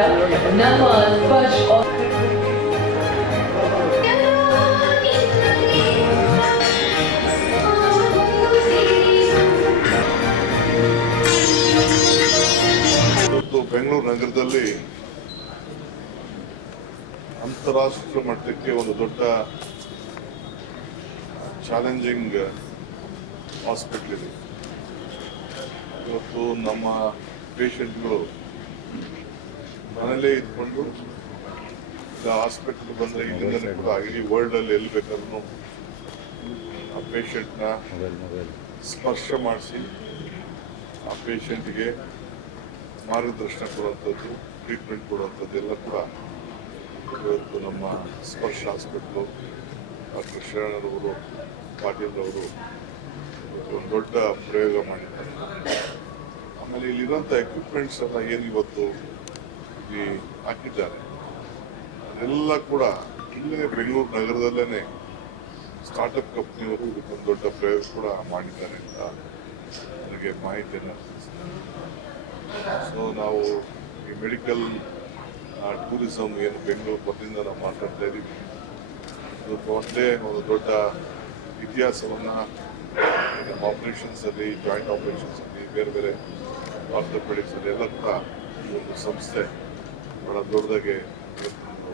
ನಮ್ಮ fudge ಬೆಂಗಳೂರು ನಗರದಲ್ಲಿ ಅಂತಾರಾಷ್ಟ್ರೀಯ ಮಟ್ಟಕ್ಕೆ ಒಂದು ದೊಡ್ಡ ಚಾಲೆಂಜಿಂಗ್ ಹಾಸ್ಪಿಟ್ಲ್ ಇದೆ. ಇವತ್ತು ನಮ್ಮ ಪೇಷಂಟ್ಗಳು ಮನೇಲೇ ಇದ್ಕೊಂಡು ಹಾಸ್ಪಿಟಲ್ ಬಂದ್ರೆ ಇಲ್ಲಿಂದಲೇ ಕೂಡ ಇಡೀ ವರ್ಲ್ಡಲ್ಲಿ ಎಲ್ಲಿ ಬೇಕಾದ್ರೂ ಆ ಪೇಷಂಟ್ನ ಸ್ಪರ್ಶ ಮಾಡಿಸಿ ಆ ಪೇಷಂಟ್ಗೆ ಮಾರ್ಗದರ್ಶನ ಕೊಡುವಂಥದ್ದು ಟ್ರೀಟ್ಮೆಂಟ್ ಕೊಡುವಂಥದ್ದು ಎಲ್ಲ ಕೂಡ ಇವತ್ತು ನಮ್ಮ ಸ್ಪರ್ಶ ಹಾಸ್ಪಿಟ್ಲು ಡಾಕ್ಟರ್ ಶರಣರವರು ಪಾಟೀಲ್ ಅವರು ಒಂದು ದೊಡ್ಡ ಪ್ರಯೋಗ ಮಾಡಿದ್ದಾರೆ. ಆಮೇಲೆ ಇಲ್ಲಿರುವಂಥ ಎಕ್ವಿಪ್ಮೆಂಟ್ಸ್ ಎಲ್ಲ ಏನು ಇವತ್ತು ಇಲ್ಲಿ ಹಾಕಿದ್ದಾರೆ. ಅದೆಲ್ಲ ಕೂಡ ಇಲ್ಲೇ ಬೆಂಗಳೂರು ನಗರದಲ್ಲೇ ಸ್ಟಾರ್ಟಪ್ ಕಂಪ್ನಿಯವರು ಇದಕ್ಕೊಂದು ದೊಡ್ಡ ಪ್ರಯೋಗ ಕೂಡ ಮಾಡಿದ್ದಾರೆ ಅಂತ ನನಗೆ ಮಾಹಿತಿಯನ್ನು ಸೊ ನಾವು ಈ ಮೆಡಿಕಲ್ ಟೂರಿಸಮ್ ಏನು ಬೆಂಗಳೂರು ಮೊದಲಿಂದ ನಾವು ಮಾತಾಡ್ತಾ ಇದ್ದೀವಿ. ಅದು ಒಂದೇ ಒಂದು ದೊಡ್ಡ ಇತಿಹಾಸವನ್ನು ನಮ್ಮ ಆಪರೇಷನ್ಸಲ್ಲಿ ಜಾಯಿಂಟ್ ಆಪರೇಷನ್ಸಲ್ಲಿ ಬೇರೆ ಬೇರೆ ಆರ್ಥೋಪೆಡಿಕ್ಸಲ್ಲಿ ಎಲ್ಲ ಕೂಡ ಒಂದು ಸಂಸ್ಥೆ ಬಹಳ ದೊಡ್ಡದಾಗಿ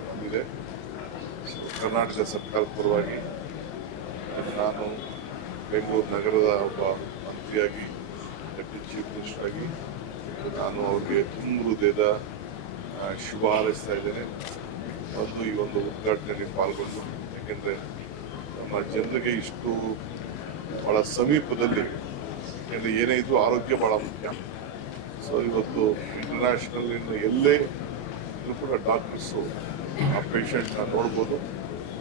ಬಂದಿದೆ. ಕರ್ನಾಟಕ ಸರ್ಕಾರದ ಪರವಾಗಿ ನಾನು ಬೆಂಗಳೂರು ನಗರದ ಒಬ್ಬ ಮಂತ್ರಿಯಾಗಿ ಡೆಪ್ಯೂಟಿ ಚೀಫ್ ಮಿನಿಸ್ಟರ್ ಆಗಿ ನಾನು ಅವರಿಗೆ ತುಂಬ ಹೃದಯದ ಶುಭ ಹಾರೈಸ್ತಾ ಇದ್ದೇನೆ. ಬಂದು ಈ ಒಂದು ಉದ್ಘಾಟನೆಯಲ್ಲಿ ಪಾಲ್ಗೊಂಡು, ಯಾಕೆಂದರೆ ನಮ್ಮ ಜನರಿಗೆ ಇಷ್ಟು ಭಾಳ ಸಮೀಪದಲ್ಲಿ ಏನೇ ಇದ್ರೂ ಆರೋಗ್ಯ ಭಾಳ ಮುಖ್ಯ. ಸೊ ಇವತ್ತು ಇಂಟರ್ನ್ಯಾಷನಲ್ ಎಲ್ಲೇ ಇದ್ರೂ ಕೂಡ ಡಾಕ್ಟರ್ಸು ಆ ಪೇಷಂಟ್ನ ನೋಡ್ಬೋದು.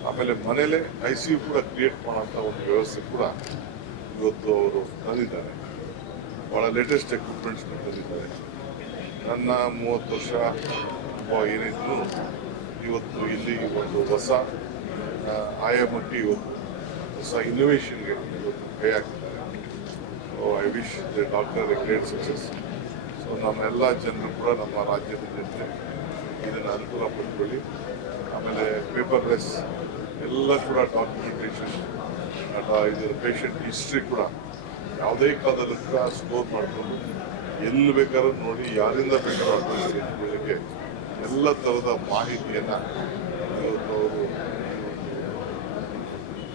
ಆಮೇಲೆ ಮನೇಲೆ ಐ ಸಿ ಯು ಕೂಡ ಕ್ರಿಯೇಟ್ ಮಾಡೋಂಥ ಒಂದು ವ್ಯವಸ್ಥೆ ಕೂಡ ಇವತ್ತು ಅವರು ತಂದಿದ್ದಾರೆ. ಭಾಳ ಲೇಟೆಸ್ಟ್ ಎಕ್ವಿಪ್ಮೆಂಟ್ಸ್ ತಂದಿದ್ದಾರೆ. ನನ್ನ ಮೂವತ್ತು ವರ್ಷ ಏನಿದ್ರು ಇವತ್ತು ಇಲ್ಲಿ ಒಂದು ಹೊಸ ಆಯಾಮಟ್ಟಿ ಇವತ್ತು ಹೊಸ ಇನ್ನೋವೇಷನ್ಗೆ ಇವತ್ತು ಕೈ ಹಾಕಿದ್ದಾರೆ. I wish the doctor a great success so ನಮ್ಮೆಲ್ಲ ಜನರು ಕೂಡ ನಮ್ಮ ರಾಜ್ಯದ ಜನತೆ ಇದನ್ನು ಅನುಕೂಲ ಪಡ್ಕೊಳ್ಳಿ ಆಮೇಲೆ ಪೇಪರ್ಲೆಸ್ ಎಲ್ಲ ಕೂಡ ಡಾಕ್ಯುಮೆಂಟೇಷನ್ ಇದರ ಪೇಷಂಟ್ ಹಿಸ್ಟ್ರಿ ಕೂಡ ಯಾವುದೇ ಕಾಲದಲ್ಲೂ ಕೂಡ ಸ್ಟೋರ್ ಮಾಡಿಕೊಂಡು ಎಲ್ಲಿ ಬೇಕಾದ್ರೂ ನೋಡಿ, ಯಾರಿಂದ ಬೇಕಾದ್ರೂ ಬೆಳಗ್ಗೆ ಎಲ್ಲ ಥರದ ಮಾಹಿತಿಯನ್ನು ಇವತ್ತು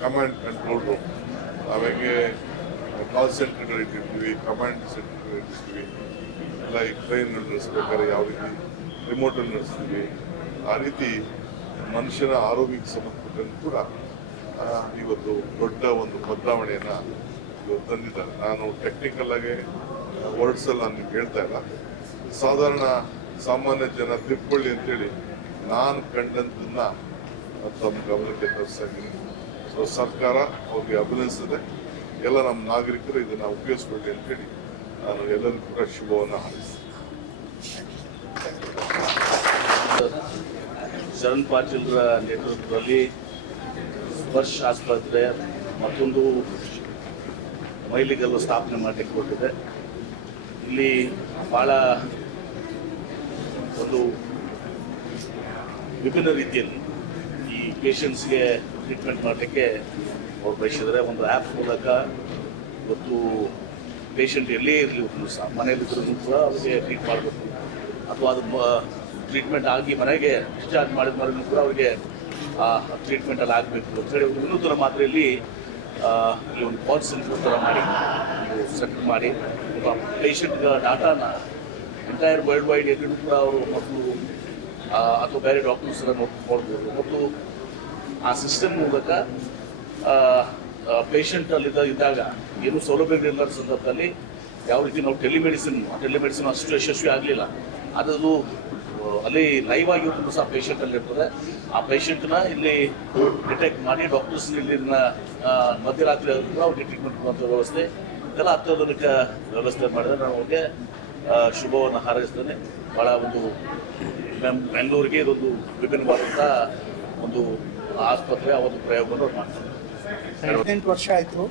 ಕಮಾಂಡ್ ಕಂಟ್ರೋಲ್ ರೂಮ್ ನಾವೆಗೆ ಕಾಲ್ ಸೆಂಟರ್ಗಳು ಇಟ್ಟಿರ್ತೀವಿ ಕಮಾಂಡ್ ಸೆಂಟರ್ಗಳು ಇಟ್ಟಿರ್ತೀವಿ ಎಲ್ಲ ಈ ಟ್ರೈನ್ ನಡೆಸ್ಬೇಕಾದ್ರೆ ಯಾವ ರೀತಿ ರಿಮೋಟಲ್ಲಿ ನಡೆಸ್ತೀವಿ. ಆ ರೀತಿ ಮನುಷ್ಯನ ಆರೋಗ್ಯಕ್ಕೆ ಸಂಬಂಧಪಟ್ಟಂತೆ ಕೂಡ ಇವತ್ತು ದೊಡ್ಡ ಒಂದು ಬದಲಾವಣೆಯನ್ನು ಇವತ್ತು ತಂದಿದ್ದಾರೆ. ನಾನು ಟೆಕ್ನಿಕಲ್ ಆಗಿ ವರ್ಡ್ಸ್ ಅಲ್ಲಿ ನಾನು ನಿಮ್ಗೆ ಹೇಳ್ತಾ ಇಲ್ಲ. ಸಾಧಾರಣ ಸಾಮಾನ್ಯ ಜನ ತಿಳ್ಕೊಳ್ಳಿ ಅಂತೇಳಿ ನಾನು ಕಂಡಂತನ್ನ ತಮ್ಮ ಗಮನಕ್ಕೆ ತರಿಸ್ತಾ ಇದ್ದೀನಿ. ಸೊ ಸರ್ಕಾರ ಅವ್ರಿಗೆ ಅಭಿನಂದಿಸಿದೆ ಎಲ್ಲ ನಮ್ಮ ನಾಗರಿಕರು ಇದನ್ನು ಉಪಯೋಗಿಸ್ಕೊಳ್ಳಿ ಅಂತೇಳಿ ನಾನು ಎಲ್ಲರಿಗೂ ಕೂಡ ಶುಭವನ್ನು ಹಾರೈಸ್ತೀನಿ. ಶರಣ್ ಪಾಟೀಲ್ರ ನೇತೃತ್ವದಲ್ಲಿ ಸ್ಪರ್ಶ್ ಆಸ್ಪತ್ರೆ ಮತ್ತೊಂದು ಮೈಲಿಗಲ್ಲು ಸ್ಥಾಪನೆ ಮಾಡಲಿಕ್ಕೆ ಕೊಟ್ಟಿದೆ ಇಲ್ಲಿ ಭಾಳ ಒಂದು ವಿಭಿನ್ನ ರೀತಿಯಲ್ಲಿ ಈ ಪೇಷಂಟ್ಸ್ಗೆ ಟ್ರೀಟ್ಮೆಂಟ್ ಮಾಡಲಿಕ್ಕೆ ಅವ್ರು ಬಯಸಿದರೆ ಒಂದು ಆ್ಯಪ್ ಮೂಲಕ ಇವತ್ತು ಪೇಷಂಟ್ ಎಲ್ಲೇ ಇರಲಿ ಮನೆಯಲ್ಲಿದ್ದರೂ ಕೂಡ ಅವರಿಗೆ ಟ್ರೀಟ್ ಮಾಡಬೇಕು ಅಥವಾ ಅದು ಟ್ರೀಟ್ಮೆಂಟ್ ಆಗಿ ಮನೆಗೆ ಡಿಸ್ಚಾರ್ಜ್ ಮಾಡಿದ ಮೇಲೆ ಕೂಡ ಅವರಿಗೆ ಟ್ರೀಟ್ಮೆಂಟಲ್ಲಿ ಆಗಬೇಕು ಅಂತೇಳಿ ಒಂದು ವಿನೂತನ ಮಾದರಿಯಲ್ಲಿ ಆ, ಇಲ್ಲಿ ಒಂದು ಪಾಲಿಸಿ ಥರ ಮಾಡಿ ಸೆಟ್ ಮಾಡಿ ಒಬ್ಬ ಡಾಟಾನ ಎಂಟೈರ್ ವರ್ಲ್ಡ್ ವೈಡ್ ಎಲ್ಲಿಯೂ ಕೂಡ ಅವರು ಆ, ಅಥವಾ ಬೇರೆ ಡಾಕ್ಟರ್ಸ್ ಎಲ್ಲ ನೋಡ್ಬೋದು. ಮತ್ತು ಆ ಸಿಸ್ಟಮ್ ಮೂಲಕ ಪೇಷಂಟ್ ಅಲ್ಲಿ ಇದ್ದಾಗ ಏನು ಸೌಲಭ್ಯಗಳಿಲ್ಲ ಸಂದರ್ಭದಲ್ಲಿ ಯಾವ ರೀತಿ ನಾವು ಟೆಲಿಮೆಡಿಸಿನ್ ಟೆಲಿಮೆಡಿಸಿನ್ ಅಷ್ಟು ಯಶಸ್ವಿ ಆಗಲಿಲ್ಲ. ಅದದು ಆ, ಅಲ್ಲಿ ಲೈವ್ ಆಗಿ ಒಂದು ಸಹ ಪೇಷಂಟ್ ಅಲ್ಲಿ ಇರ್ತದೆ. ಆ ಪೇಷಂಟ್ನ ಇಲ್ಲಿ ಡಿಟೆಕ್ಟ್ ಮಾಡಿ ಡಾಕ್ಟರ್ಸ್ ಇಲ್ಲಿನ ಮಧ್ಯರಾತ್ರಿ ಅವ್ರಿಗೆ ಟ್ರೀಟ್ಮೆಂಟ್ ಕೊಡುವಂಥ ವ್ಯವಸ್ಥೆ. ಇದೆಲ್ಲ ಅತ್ಯಾಧುನಿಕ ವ್ಯವಸ್ಥೆ ಮಾಡಿದ್ರೆ ನಾನು ಅವ್ರಿಗೆ ಶುಭವನ್ನು ಹಾರೈಸ್ತೇನೆ. ಭಾಳ ಒಂದು ಬೆಂಗಳೂರಿಗೆ ಇದೊಂದು ವಿಭಿನ್ನವಾದಂಥ ಒಂದು ಆಸ್ಪತ್ರೆ, ಆ ಒಂದು ಪ್ರಯೋಗವನ್ನು ಮಾಡ್ತಾರೆ. ಹದಿನೆಂಟು ವರ್ಷ ಆಯಿತು.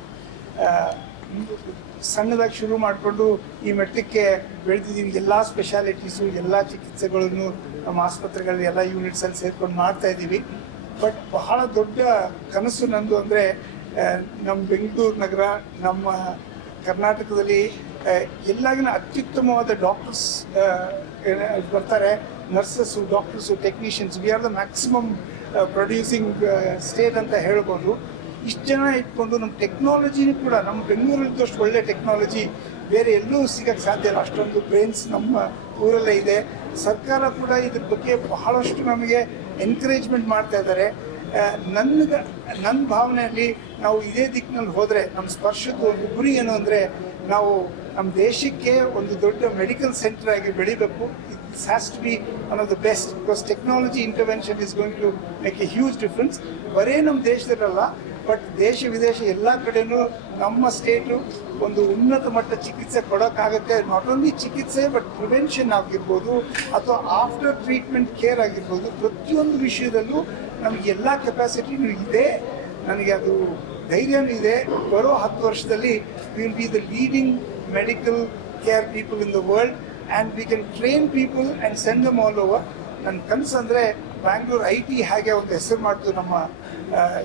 ಸಣ್ಣದಾಗಿ ಶುರು ಮಾಡಿಕೊಂಡು ಈ ಮಟ್ಟಕ್ಕೆ ಬೆಳೆದಿದ್ದೀವಿ. ಎಲ್ಲ ಸ್ಪೆಷಾಲಿಟೀಸು ಎಲ್ಲ ಚಿಕಿತ್ಸೆಗಳನ್ನು ನಮ್ಮ ಆಸ್ಪತ್ರೆಗಳಲ್ಲಿ ಎಲ್ಲ ಯೂನಿಟ್ಸಲ್ಲಿ ಸೇರ್ಕೊಂಡು ಮಾಡ್ತಾ ಇದ್ದೀವಿ. ಬಟ್ ಬಹಳ ದೊಡ್ಡ ಕನಸು ನಂದು ಅಂದರೆ ನಮ್ಮ ಬೆಂಗಳೂರು ನಗರ, ನಮ್ಮ ಕರ್ನಾಟಕದಲ್ಲಿ ಎಲ್ಲಾಗಿನ ಅತ್ಯುತ್ತಮವಾದ ಡಾಕ್ಟರ್ಸ್ ಬರ್ತಾರೆ. Nurses doctors technicians we are the maximum producing state ಅಂತ ಹೇಳ್ಬೋದು. ಇಷ್ಟು ಜನ ಇಟ್ಕೊಂಡು ನಮ್ಮ ಟೆಕ್ನಾಲಜಿನೂ ಕೂಡ ನಮ್ಮ ಬೆಂಗಳೂರಲ್ಲಿದ್ದಷ್ಟು ಒಳ್ಳೆ ಟೆಕ್ನಾಲಜಿ ಬೇರೆ ಎಲ್ಲೂ ಸಿಗೋಕ್ಕೆ ಸಾಧ್ಯ ಇಲ್ಲ. ಅಷ್ಟೊಂದು ಬ್ರೈನ್ಸ್ ನಮ್ಮ ಊರಲ್ಲೇ ಇದೆ. ಸರ್ಕಾರ ಕೂಡ ಇದ್ರ ಬಗ್ಗೆ ಬಹಳಷ್ಟು ನಮಗೆ ಎನ್ಕರೇಜ್ಮೆಂಟ್ ಮಾಡ್ತಾ ಇದ್ದಾರೆ. ನನ್ಗೆ ನನ್ನ ಭಾವನೆಯಲ್ಲಿ ನಾವು ಇದೇ ದಿಕ್ಕಿನಲ್ಲಿ ಹೋದರೆ ನಮ್ಮ ಸ್ಪರ್ಶದ ಒಂದು ಗುರಿ ಏನು ಅಂದರೆ, ನಾವು ನಮ್ಮ ದೇಶಕ್ಕೆ ಒಂದು ದೊಡ್ಡ ಮೆಡಿಕಲ್ ಸೆಂಟರ್ ಆಗಿ ಬೆಳಿಬೇಕು. It's has to be one of the best because technology intervention is going to make a huge difference ಬರೇ ನಮ್ಮ ದೇಶದಲ್ಲ ಬಟ್ ದೇಶ ವಿದೇಶ ಎಲ್ಲ ಕಡೆನೂ ನಮ್ಮ ಸ್ಟೇಟು ಒಂದು ಉನ್ನತ ಮಟ್ಟ ಚಿಕಿತ್ಸೆ ಕೊಡೋಕ್ಕಾಗತ್ತೆ. ನಾಟ್ ಓನ್ಲಿ ಚಿಕಿತ್ಸೆ ಬಟ್ ಪ್ರಿವೆನ್ಷನ್ ಆಗಿರ್ಬೋದು, ಅಥವಾ ಆಫ್ಟರ್ ಟ್ರೀಟ್ಮೆಂಟ್ ಕೇರ್ ಆಗಿರ್ಬೋದು, ಪ್ರತಿಯೊಂದು ವಿಷಯದಲ್ಲೂ ನಮಗೆ ಎಲ್ಲ ಕೆಪಾಸಿಟಿನೂ ಇದೆ. ನನಗೆ ಅದು ಧೈರ್ಯನೂ ಇದೆ. ಬರೋ ಹತ್ತು ವರ್ಷದಲ್ಲಿ will be the leading medical care people in the world and we can train people and send them all over ನನ್ನ ಕನಸು ಅಂದರೆ ಬ್ಯಾಂಗ್ಳೂರು ಐ ಟಿ ಹಾಗೆ ಒಂದು ಹೆಸರು ಮಾಡ್ತು ನಮ್ಮ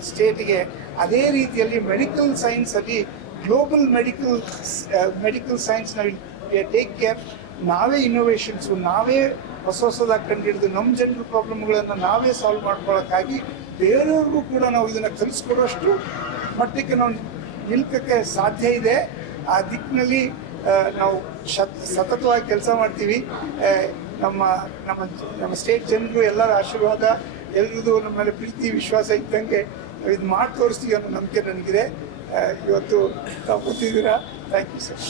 ಸ್ಟೇಟಿಗೆ ಅದೇ ರೀತಿಯಲ್ಲಿ ಮೆಡಿಕಲ್ ಸೈನ್ಸಲ್ಲಿ ಗ್ಲೋಬಲ್ ಮೆಡಿಕಲ್ ಮೆಡಿಕಲ್ ಸೈನ್ಸ್ನ ಟೇಕ್ ಕೇರ್ ನಾವೇ ಇನ್ನೋವೇಷನ್ಸು ನಾವೇ ಹೊಸ ಹೊಸದಾಗಿ ಕಂಡುಹಿಡಿದು ನಮ್ಮ ಜನರ ಪ್ರಾಬ್ಲಮ್ಗಳನ್ನು ನಾವೇ ಸಾಲ್ವ್ ಮಾಡ್ಕೊಳ್ಳೋಕ್ಕಾಗಿ ಬೇರೆಯವ್ರಿಗೂ ಕೂಡ ನಾವು ಇದನ್ನು ಕಲಿಸ್ಕೊಡೋಷ್ಟು ಮಟ್ಟಕ್ಕೆ ನಾವು ನಿಲ್ಕಕ್ಕೆ ಸಾಧ್ಯ ಇದೆ. ಆ ದಿಕ್ಕಿನಲ್ಲಿ ನಾವು ಸತತವಾಗಿ ಕೆಲಸ ಮಾಡ್ತೀವಿ. ನಮ್ಮ ನಮ್ಮ ನಮ್ಮ ಸ್ಟೇಟ್ ಜನರು ಎಲ್ಲರ ಆಶೀರ್ವಾದ, ಎಲ್ರದ್ದು ನಮ್ಮ ಮೇಲೆ ಪ್ರೀತಿ, ವಿಶ್ವಾಸ ಇದ್ದಂಗೆ ಇದು ಮಾಡಿ ತೋರಿಸ್ತೀವಿ ಅನ್ನೋ ನಂಬಿಕೆ ನನಗಿದೆ. ಇವತ್ತು ತಾವು ಕೂತಿದ್ದೀರಾ? Thank you sir